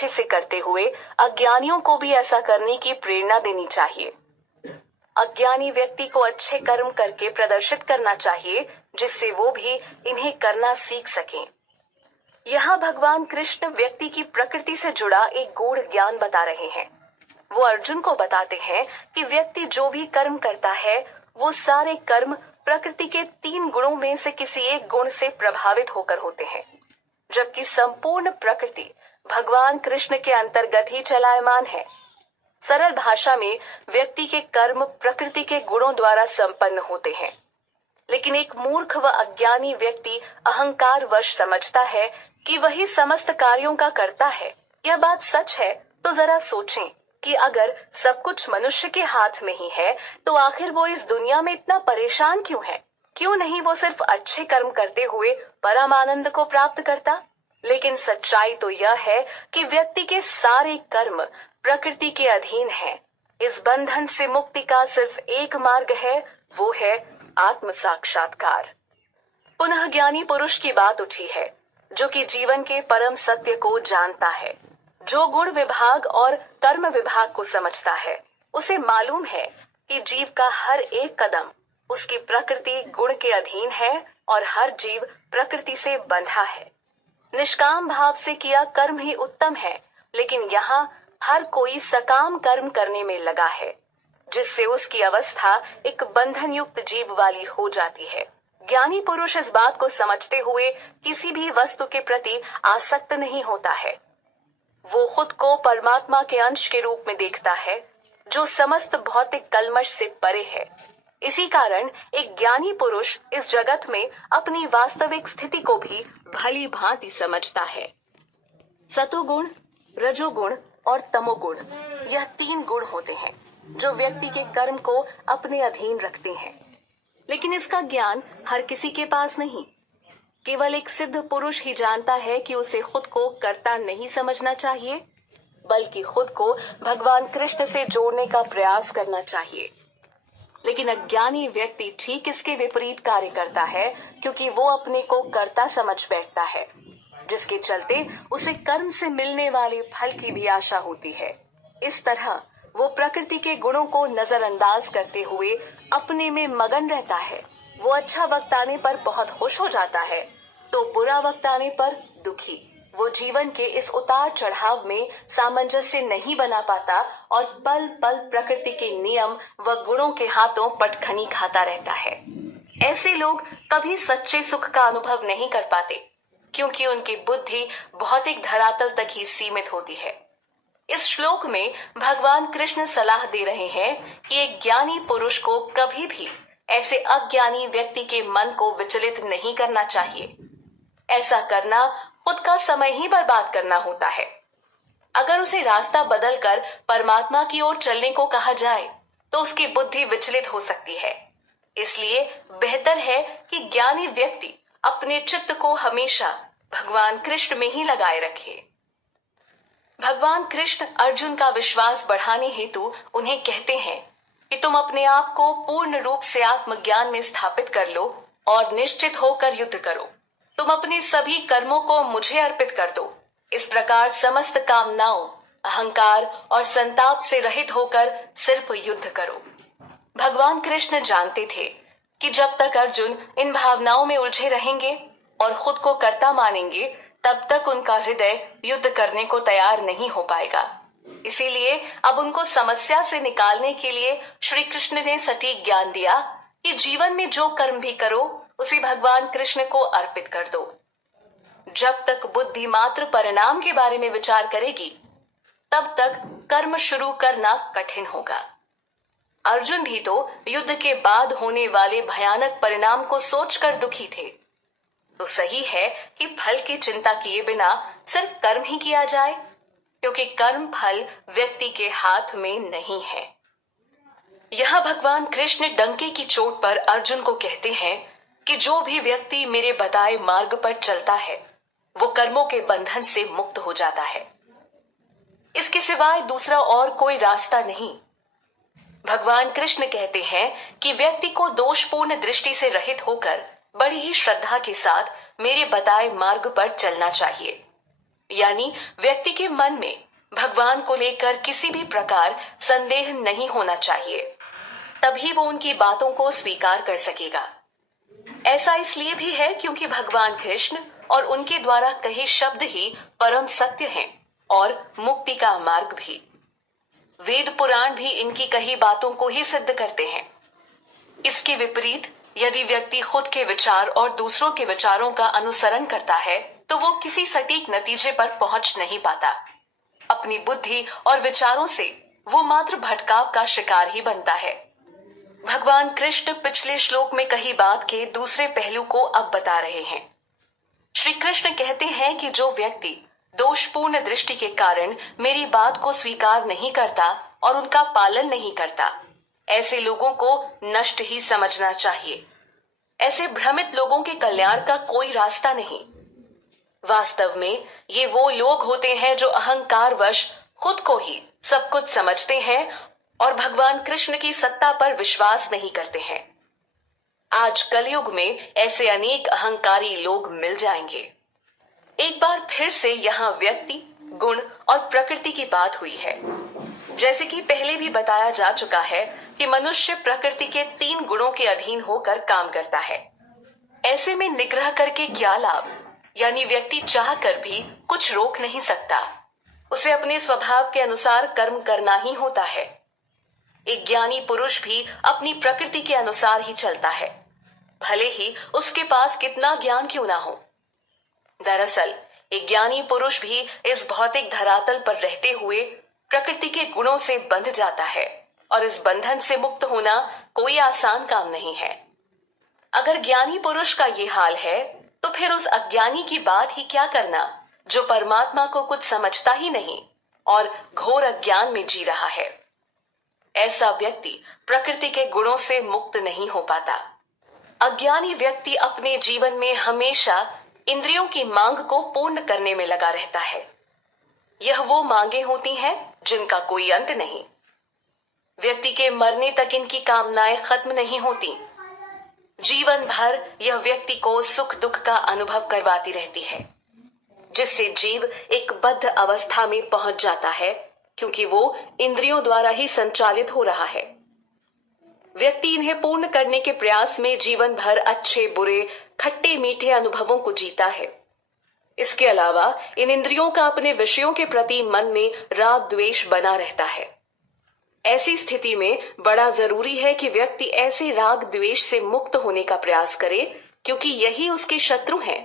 अच्छे से करते हुए अज्ञानियों को भी ऐसा करने की प्रेरणा देनी चाहिए। अज्ञानी व्यक्ति को अच्छे कर्म करके प्रदर्शित करना चाहिए, जिससे वो भी इन्हें करना सीख सकें। यहाँ भगवान कृष्ण व्यक्ति की प्रकृति से जुड़ा एक गूढ़ ज्ञान बता रहे हैं। वो अर्जुन को बताते हैं कि व्यक्ति जो भी कर्म करता है वो सारे कर्म प्रकृति के 3 गुणों में से किसी एक गुण से प्रभावित होकर होते हैं, जबकि संपूर्ण प्रकृति भगवान कृष्ण के अंतर्गत ही चलायमान है। सरल भाषा में व्यक्ति के कर्म प्रकृति के गुणों द्वारा संपन्न होते हैं, लेकिन एक मूर्ख व अज्ञानी व्यक्ति अहंकार वश समझता है कि वही समस्त कार्यों का करता है। यह बात सच है तो जरा सोचें कि अगर सब कुछ मनुष्य के हाथ में ही है तो आखिर वो इस दुनिया में इतना परेशान क्यों है? क्यों नहीं वो सिर्फ अच्छे कर्म करते हुए परम आनंद को प्राप्त करता? लेकिन सच्चाई तो यह है कि व्यक्ति के सारे कर्म प्रकृति के अधीन हैं। इस बंधन से मुक्ति का सिर्फ एक मार्ग है, वो है आत्म साक्षात्कार। पुनः ज्ञानी पुरुष की बात उठी है, जो कि जीवन के परम सत्य को जानता है, जो गुण विभाग और कर्म विभाग को समझता है। उसे मालूम है कि जीव का हर एक कदम उसकी प्रकृति गुण के अधीन है और हर जीव प्रकृति से बंधा है। निष्काम भाव से किया कर्म ही उत्तम है, लेकिन यहाँ हर कोई सकाम कर्म करने में लगा है, जिससे उसकी अवस्था एक बंधन युक्त जीव वाली हो जाती है। ज्ञानी पुरुष इस बात को समझते हुए किसी भी वस्तु के प्रति आसक्त नहीं होता है। वो खुद को परमात्मा के अंश के रूप में देखता है, जो समस्त भौतिक कल्मश से परे है। इसी कारण एक ज्ञानी पुरुष इस जगत में अपनी वास्तविक स्थिति को भी भली भांति समझता है। सतोगुण, रजोगुण और तमोगुण, यह 3 गुण होते हैं जो व्यक्ति के कर्म को अपने अधीन रखते हैं, लेकिन इसका ज्ञान हर किसी के पास नहीं। केवल एक सिद्ध पुरुष ही जानता है कि उसे खुद को कर्ता नहीं समझना चाहिए, बल्कि खुद को भगवान कृष्ण से जोड़ने का प्रयास करना चाहिए। लेकिन अज्ञानी व्यक्ति ठीक इसके विपरीत कार्य करता है, क्योंकि वो अपने को कर्ता समझ बैठता है, जिसके चलते उसे कर्म से मिलने वाले फल की भी आशा होती है। इस तरह वो प्रकृति के गुणों को नजरअंदाज करते हुए अपने में मगन रहता है। वो अच्छा वक्त आने पर बहुत खुश हो जाता है, तो बुरा वक्त आने पर दुखी। वो जीवन के इस उतार चढ़ाव में सामंजस्य नहीं बना पाता और पल पल प्रकृति के नियम व गुणों के हाथों पटखनी खाता रहता है। ऐसे लोग कभी सच्चे सुख का अनुभव नहीं कर पाते, क्योंकि उनकी बुद्धि भौतिक धरातल तक ही सीमित होती है। इस श्लोक में भगवान कृष्ण सलाह दे रहे हैं कि एक ज्ञानी पुरुष को कभी भी ऐसे अज्ञानी व्यक्ति के मन को विचलित नहीं करना चाहिए। ऐसा करना खुद का समय ही बर्बाद करना होता है। अगर उसे रास्ता बदलकर परमात्मा की ओर चलने को कहा जाए तो उसकी बुद्धि विचलित हो सकती है। इसलिए बेहतर है कि ज्ञानी व्यक्ति अपने चित्त को हमेशा भगवान कृष्ण में ही लगाए रखे। भगवान कृष्ण अर्जुन का विश्वास बढ़ाने हेतु उन्हें कहते हैं कि तुम अपने आप को पूर्ण रूप से आत्मज्ञान में स्थापित कर लो और निश्चित होकर युद्ध करो। तुम अपने सभी कर्मों को मुझे अर्पित कर दो। इस प्रकार समस्त कामनाओं, अहंकार और संताप से रहित होकर सिर्फ युद्ध करो। भगवान कृष्ण जानते थे कि जब तक अर्जुन इन भावनाओं में उलझे रहेंगे और खुद को कर्ता मानेंगे, तब तक उनका हृदय युद्ध करने को तैयार नहीं हो पाएगा। इसीलिए अब उनको समस्या से निकालने के लिए श्री कृष्ण ने सटीक ज्ञान दिया कि जीवन में जो कर्म भी करो उसे भगवान कृष्ण को अर्पित कर दो। जब तक बुद्धि मात्र परिणाम के बारे में विचार करेगी, तब तक कर्म शुरू करना कठिन होगा। अर्जुन भी तो युद्ध के बाद होने वाले भयानक परिणाम को सोचकर दुखी थे। तो सही है कि फल की चिंता किए बिना सिर्फ कर्म ही किया जाए, क्योंकि कर्म फल व्यक्ति के हाथ में नहीं है। यहाँ भगवान कृष्ण डंके की चोट पर अर्जुन को कहते हैं कि जो भी व्यक्ति मेरे बताए मार्ग पर चलता है वो कर्मों के बंधन से मुक्त हो जाता है। इसके सिवाय दूसरा और कोई रास्ता नहीं। भगवान कृष्ण कहते हैं कि व्यक्ति को दोषपूर्ण दृष्टि से रहित होकर बड़ी ही श्रद्धा के साथ मेरे बताए मार्ग पर चलना चाहिए। यानी व्यक्ति के मन में भगवान को लेकर किसी भी प्रकार संदेह नहीं होना चाहिए, तभी वो उनकी बातों को स्वीकार कर सकेगा। ऐसा इसलिए भी है क्योंकि भगवान कृष्ण और उनके द्वारा कहे शब्द ही परम सत्य हैं और मुक्ति का मार्ग भी। वेद पुराण भी इनकी कही बातों को ही सिद्ध करते हैं। इसके विपरीत यदि व्यक्ति खुद के विचार और दूसरों के विचारों का अनुसरण करता है तो वो किसी सटीक नतीजे पर पहुंच नहीं पाता। अपनी बुद्धि और विचारों से वो मात्र भटकाव का शिकार ही बनता है। भगवान कृष्ण पिछले श्लोक में कही बात के दूसरे पहलू को अब बता रहे हैं। श्री कृष्ण कहते हैं कि जो व्यक्ति दोषपूर्ण दृष्टि के कारण मेरी बात को स्वीकार नहीं करता और उनका पालन नहीं करता, ऐसे लोगों को नष्ट ही समझना चाहिए। ऐसे भ्रमित लोगों के कल्याण का कोई रास्ता नहीं। वास्तव में ये वो लोग होते हैं जो अहंकारवश खुद को ही सब कुछ समझते हैं और भगवान कृष्ण की सत्ता पर विश्वास नहीं करते हैं। आज कलयुग में ऐसे अनेक अहंकारी लोग मिल जाएंगे। एक बार फिर से यहाँ व्यक्ति, गुण और प्रकृति की बात हुई है। जैसे कि पहले भी बताया जा चुका है कि मनुष्य प्रकृति के 3 गुणों के अधीन होकर काम करता है। ऐसे में निग्रह करके क्या लाभ, यानी व्यक्ति चाह कर भी कुछ रोक नहीं सकता। उसे अपने स्वभाव के अनुसार कर्म करना ही होता है। एक ज्ञानी पुरुष भी अपनी प्रकृति के अनुसार ही चलता है, भले ही उसके पास कितना ज्ञान क्यों ना हो। दरअसल एक ज्ञानी पुरुष भी इस भौतिक धरातल पर रहते हुए प्रकृति के गुणों से बंध जाता है और इस बंधन से मुक्त होना कोई आसान काम नहीं है। अगर ज्ञानी पुरुष का ये हाल है तो फिर उस अज्ञानी की बात ही क्या करना जो परमात्मा को कुछ समझता ही नहीं और घोर अज्ञान में जी रहा है। ऐसा व्यक्ति प्रकृति के गुणों से मुक्त नहीं हो पाता। अज्ञानी व्यक्ति अपने जीवन में हमेशा इंद्रियों की मांग को पूर्ण करने में लगा रहता है। यह वो मांगे होती हैं जिनका कोई अंत नहीं। व्यक्ति के मरने तक इनकी कामनाएं खत्म नहीं होती। जीवन भर यह व्यक्ति को सुख दुख का अनुभव करवाती रहती है, जिससे जीव एक बद्ध अवस्था में पहुंच जाता है क्योंकि वो इंद्रियों द्वारा ही संचालित हो रहा है। व्यक्ति इन्हें पूर्ण करने के प्रयास में जीवन भर अच्छे बुरे खट्टे मीठे अनुभवों को जीता है। इसके अलावा इन इंद्रियों का अपने विषयों के प्रति मन में राग द्वेष बना रहता है। ऐसी स्थिति में बड़ा जरूरी है कि व्यक्ति ऐसे राग द्वेष से मुक्त होने का प्रयास करे, क्योंकि यही उसके शत्रु हैं।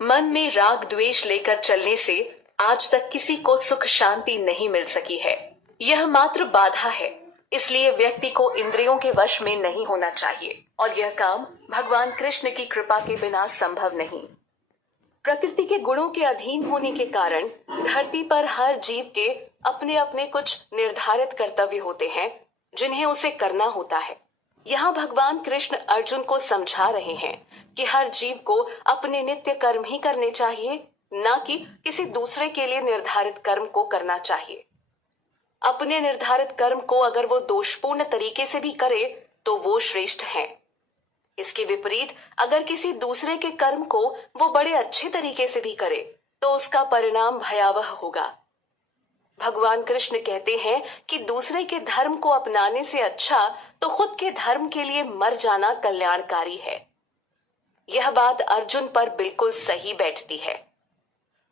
मन में राग द्वेष लेकर चलने से आज तक किसी को सुख शांति नहीं मिल सकी है। यह मात्र बाधा है, इसलिए व्यक्ति को इंद्रियों के वश में नहीं होना चाहिए और यह काम भगवान कृष्ण की कृपा के बिना संभव नहीं। प्रकृति के गुणों के अधीन होने के कारण धरती पर हर जीव के अपने अपने कुछ निर्धारित कर्तव्य होते हैं जिन्हें उसे करना होता है। यहाँ भगवान कृष्ण अर्जुन को समझा रहे हैं कि हर जीव को अपने नित्य कर्म ही करने चाहिए, न कि किसी दूसरे के लिए निर्धारित कर्म को करना चाहिए। अपने निर्धारित कर्म को अगर वो दोषपूर्ण तरीके से भी करे तो वो श्रेष्ठ है। इसके विपरीत अगर किसी दूसरे के कर्म को वो बड़े अच्छे तरीके से भी करे तो उसका परिणाम भयावह होगा। भगवान कृष्ण कहते हैं कि दूसरे के धर्म को अपनाने से अच्छा तो खुद के धर्म के लिए मर जाना कल्याणकारी है। यह बात अर्जुन पर बिल्कुल सही बैठती है।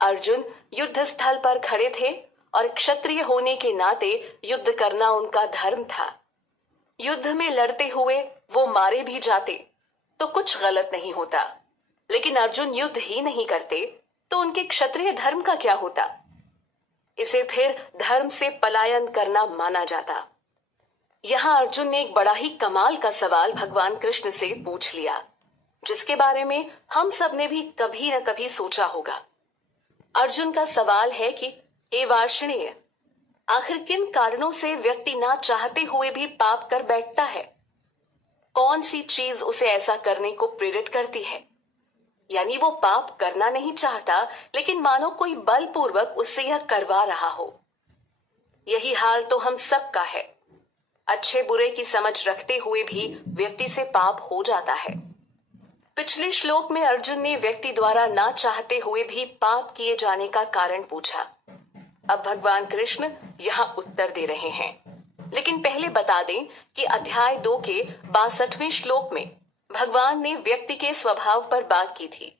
अर्जुन युद्ध स्थल पर खड़े थे और क्षत्रिय होने के नाते युद्ध करना उनका धर्म था। युद्ध में लड़ते हुए वो मारे भी जाते तो कुछ गलत नहीं होता, लेकिन अर्जुन युद्ध ही नहीं करते तो उनके क्षत्रिय धर्म का क्या होता? इसे फिर धर्म से पलायन करना माना जाता। यहाँ अर्जुन ने एक बड़ा ही कमाल का सवाल भगवान कृष्ण से पूछ लिया, जिसके बारे में हम सब ने भी कभी न कभी सोचा होगा। अर्जुन का सवाल है कि हे वार्ष्णेय, आखिर किन कारणों से व्यक्ति ना चाहते हुए भी पाप कर बैठता है? कौन सी चीज उसे ऐसा करने को प्रेरित करती है? यानी वो पाप करना नहीं चाहता, लेकिन मानो कोई बलपूर्वक उससे यह करवा रहा हो। यही हाल तो हम सब का है। अच्छे बुरे की समझ रखते हुए भी व्यक्ति से पाप हो जाता है। पिछले श्लोक में अर्जुन ने व्यक्ति द्वारा ना चाहते हुए भी पाप किए जाने का कारण पूछा। अब भगवान कृष्ण यहाँ उत्तर दे रहे हैं, लेकिन पहले बता दें कि अध्याय 2 के 62वें श्लोक में भगवान ने व्यक्ति के स्वभाव पर बात की थी।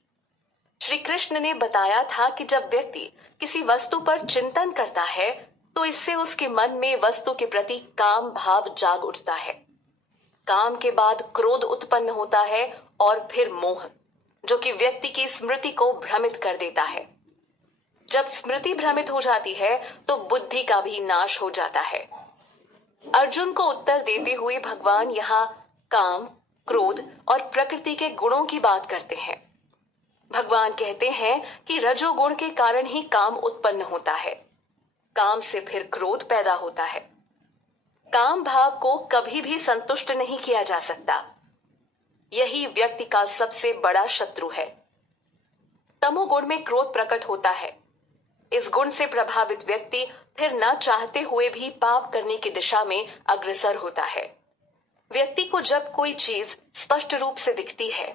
श्री कृष्ण ने बताया था कि जब व्यक्ति किसी वस्तु पर चिंतन करता है तो इससे उसके मन में वस्तु के प्रति काम भाव जाग उठता है। काम के बाद क्रोध उत्पन्न होता है और फिर मोह, जो कि व्यक्ति की स्मृति को भ्रमित कर देता है। जब स्मृति भ्रमित हो जाती है तो बुद्धि का भी नाश हो जाता है। अर्जुन को उत्तर देते हुए भगवान यहाँ काम, क्रोध और प्रकृति के गुणों की बात करते हैं। भगवान कहते हैं कि रजोगुण के कारण ही काम उत्पन्न होता है। काम से फिर क्रोध पैदा होता है। काम भाव को कभी भी संतुष्ट नहीं किया जा सकता। यही व्यक्ति का सबसे बड़ा शत्रु है। तमोगुण में क्रोध प्रकट होता है। इस गुण से प्रभावित व्यक्ति फिर न चाहते हुए भी पाप करने की दिशा में अग्रसर होता है। व्यक्ति को जब कोई चीज स्पष्ट रूप से दिखती है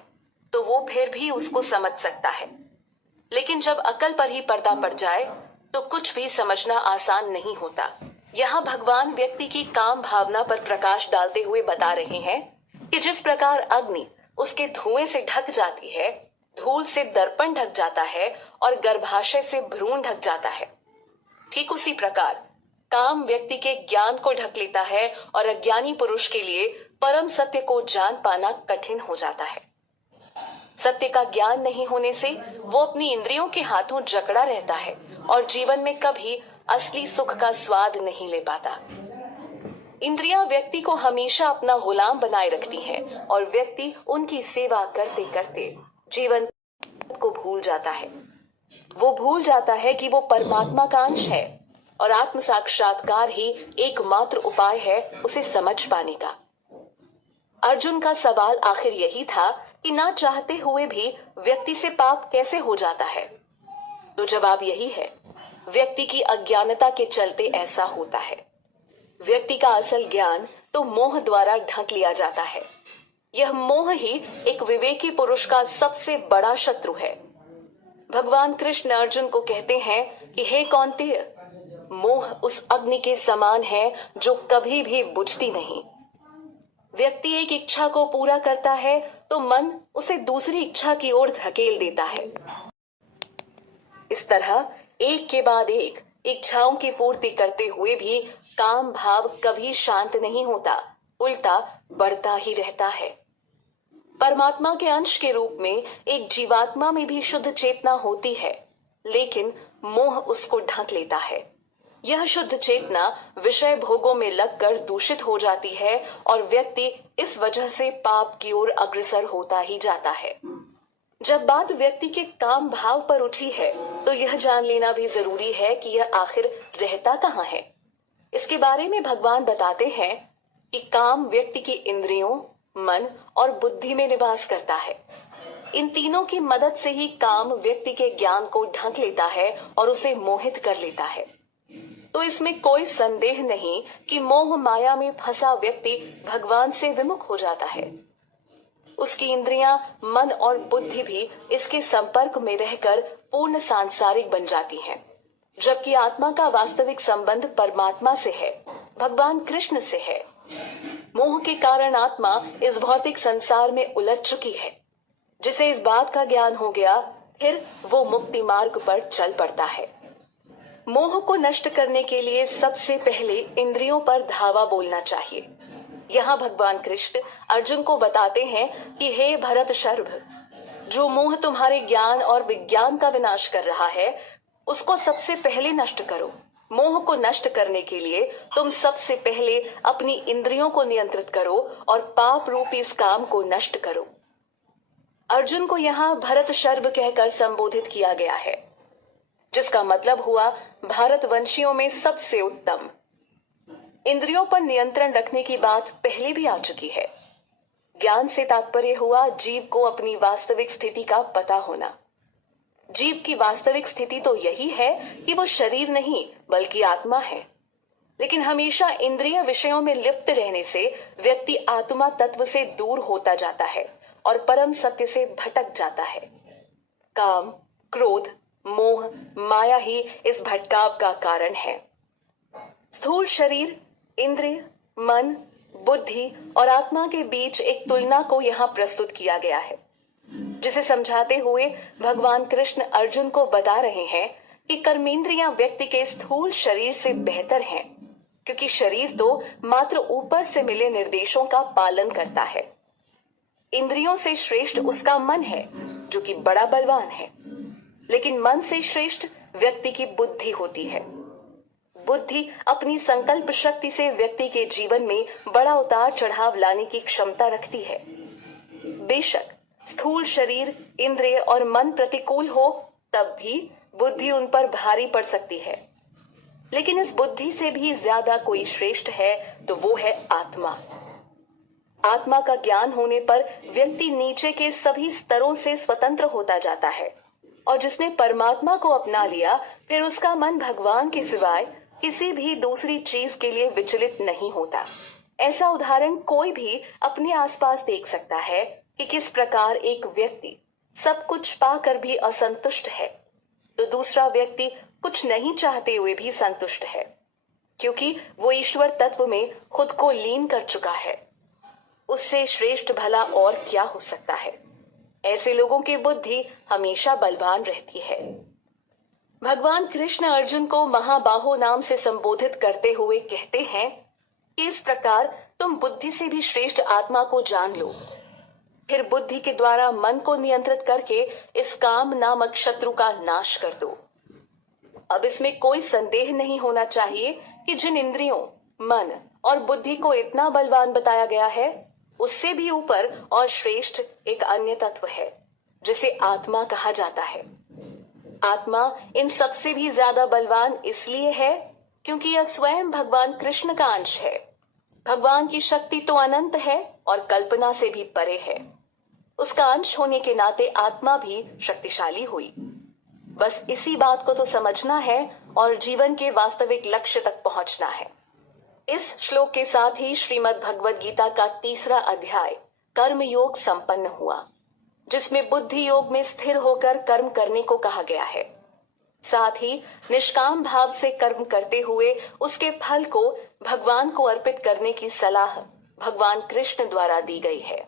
तो वो फिर भी उसको समझ सकता है, लेकिन जब अकल पर ही पर्दा पड़ जाए तो कुछ भी समझना आसान नहीं होता। यहाँ भगवान व्यक्ति की काम भावना पर प्रकाश डालते हुए बता रहे हैं कि जिस प्रकार अग्नि उसके धुएं से ढक जाती है, धूल से दर्पण ढक जाता है और गर्भाशय से भ्रूण ढक जाता है, ठीक उसी प्रकार काम व्यक्ति के ज्ञान को ढक लेता है और अज्ञानी पुरुष के लिए परम सत्य को जान पाना कठिन हो जाता है। सत्य का ज्ञान नहीं होने से वो अपनी इंद्रियों के हाथों जकड़ा रहता है और जीवन में कभी असली सुख का स्वाद नहीं ले पाता। इंद्रियां व्यक्ति को हमेशा अपना गुलाम बनाए रखती हैं और व्यक्ति उनकी सेवा करते करते जीवन को भूल जाता है। वो भूल जाता है कि वो परमात्मा का अंश है और आत्म साक्षात्कार ही एकमात्र उपाय है उसे समझ पाने का। अर्जुन का सवाल आखिर यही था कि ना चाहते हुए भी व्यक्ति से पाप कैसे हो जाता है। तो जवाब यही है, व्यक्ति की अज्ञानता के चलते ऐसा होता है। व्यक्ति का असल ज्ञान तो मोह द्वारा ढक लिया जाता है। यह मोह ही एक विवेकी पुरुष का सबसे बड़ा शत्रु है। भगवान कृष्ण अर्जुन को कहते हैं कि हे कौन्तेय, मोह उस अग्नि के समान है जो कभी भी बुझती नहीं। व्यक्ति एक इच्छा को पूरा करता है तो मन उसे दूसरी इच्छा की ओर धकेल देता है। इस तरह एक के बाद एक इच्छाओं की पूर्ति करते हुए भी काम भाव कभी शांत नहीं होता, उल्टा बढ़ता ही रहता है। परमात्मा के अंश के रूप में एक जीवात्मा में भी शुद्ध चेतना होती है, लेकिन मोह उसको ढक लेता है। यह शुद्ध चेतना विषय भोगों में लगकर दूषित हो जाती है और व्यक्ति इस वजह से पाप की ओर अग्रसर होता ही जाता है। जब बात व्यक्ति के काम भाव पर उठी है तो यह जान लेना भी जरूरी है कि यह आखिर रहता कहाँ है। इसके बारे में भगवान बताते हैं कि काम व्यक्ति की इंद्रियों, मन और बुद्धि में निवास करता है। इन तीनों की मदद से ही काम व्यक्ति के ज्ञान को ढक लेता है और उसे मोहित कर लेता है। तो इसमें कोई संदेह नहीं कि मोह माया में फंसा व्यक्ति भगवान से विमुख हो जाता है। उसकी इंद्रियां, मन और बुद्धि भी इसके संपर्क में रहकर पूर्ण सांसारिक बन जाती हैं, जबकि आत्मा का वास्तविक संबंध परमात्मा से है, भगवान कृष्ण से है। मोह के कारण आत्मा इस भौतिक संसार में उलझ चुकी है। जिसे इस बात का ज्ञान हो गया, फिर वो मुक्ति मार्ग पर चल पड़ता है। मोह को नष्ट करने के लिए सबसे पहले इंद्रियों पर धावा बोलना चाहिए। यहाँ भगवान कृष्ण अर्जुन को बताते हैं कि हे भरत शर्भ, जो मोह तुम्हारे ज्ञान और विज्ञान का विनाश कर रहा है, उसको सबसे पहले नष्ट करो। मोह को नष्ट करने के लिए तुम सबसे पहले अपनी इंद्रियों को नियंत्रित करो और पाप रूपी इस काम को नष्ट करो। अर्जुन को यहाँ भरत शर्भ कहकर संबोधित किया गया है, जिसका मतलब हुआ भारतवंशियों में सबसे उत्तम। इंद्रियों पर नियंत्रण रखने की बात पहले भी आ चुकी है। ज्ञान से तात्पर्य हुआ जीव को अपनी वास्तविक स्थिति का पता होना। जीव की वास्तविक स्थिति तो यही है कि वो शरीर नहीं बल्कि आत्मा है, लेकिन हमेशा इंद्रिय विषयों में लिप्त रहने से व्यक्ति आत्मा तत्व से दूर होता जाता है और परम सत्य से भटक जाता है। काम, क्रोध, मोह, माया ही इस भटकाव का कारण है। स्थूल शरीर, इंद्रिय, मन, बुद्धि और आत्मा के बीच एक तुलना को यहाँ प्रस्तुत किया गया है, जिसे समझाते हुए भगवान कृष्ण अर्जुन को बता रहे हैं कि कर्मेंद्रियां व्यक्ति के स्थूल शरीर से बेहतर हैं, क्योंकि शरीर तो मात्र ऊपर से मिले निर्देशों का पालन करता है। इंद्रियों से श्रेष्ठ उसका मन है, जो कि बड़ा बलवान है, लेकिन मन से श्रेष्ठ व्यक्ति की बुद्धि होती है। बुद्धि अपनी संकल्प शक्ति से व्यक्ति के जीवन में बड़ा उतार चढ़ाव लाने की क्षमता रखती है। बेशक स्थूल शरीर, इंद्रिय और मन प्रतिकूल हो, तब भी बुद्धि उन पर भारी पड़ सकती है। लेकिन इस बुद्धि से भी ज्यादा कोई श्रेष्ठ है तो वो है आत्मा। आत्मा का ज्ञान होने पर व्यक्ति नीचे के सभी स्तरों से स्वतंत्र होता जाता है, और जिसने परमात्मा को अपना लिया, फिर उसका मन भगवान के सिवाय किसी भी दूसरी चीज के लिए विचलित नहीं होता। ऐसा उदाहरण कोई भी अपने आसपास देख सकता है कि किस प्रकार एक व्यक्ति सब कुछ पाकर भी असंतुष्ट है, तो दूसरा व्यक्ति कुछ नहीं चाहते हुए भी संतुष्ट है, क्योंकि वो ईश्वर तत्व में खुद को लीन कर चुका है। उससे श्रेष्ठ भला और क्या हो सकता है। ऐसे लोगों की बुद्धि हमेशा बलवान रहती है। भगवान कृष्ण अर्जुन को महाबाहो नाम से संबोधित करते हुए कहते हैं कि इस प्रकार तुम बुद्धि से भी श्रेष्ठ आत्मा को जान लो, फिर बुद्धि के द्वारा मन को नियंत्रित करके इस काम नामक शत्रु का नाश कर दो। अब इसमें कोई संदेह नहीं होना चाहिए कि जिन इंद्रियों, मन और बुद्धि को इतना बलवान बताया गया है, उससे भी ऊपर और श्रेष्ठ एक अन्य तत्व है, जिसे आत्मा कहा जाता है। आत्मा इन सबसे भी ज्यादा बलवान इसलिए है क्योंकि यह स्वयं भगवान कृष्ण का अंश है। भगवान की शक्ति तो अनंत है और कल्पना से भी परे है। उसका अंश होने के नाते आत्मा भी शक्तिशाली हुई। बस इसी बात को तो समझना है और जीवन के वास्तविक लक्ष्य तक पहुंचना है। इस श्लोक के साथ ही श्रीमद् भगवद गीता का 3रा अध्याय कर्म योग संपन्न हुआ, जिसमें बुद्धि योग में स्थिर होकर कर्म करने को कहा गया है। साथ ही निष्काम भाव से कर्म करते हुए उसके फल को भगवान को अर्पित करने की सलाह भगवान कृष्ण द्वारा दी गई है।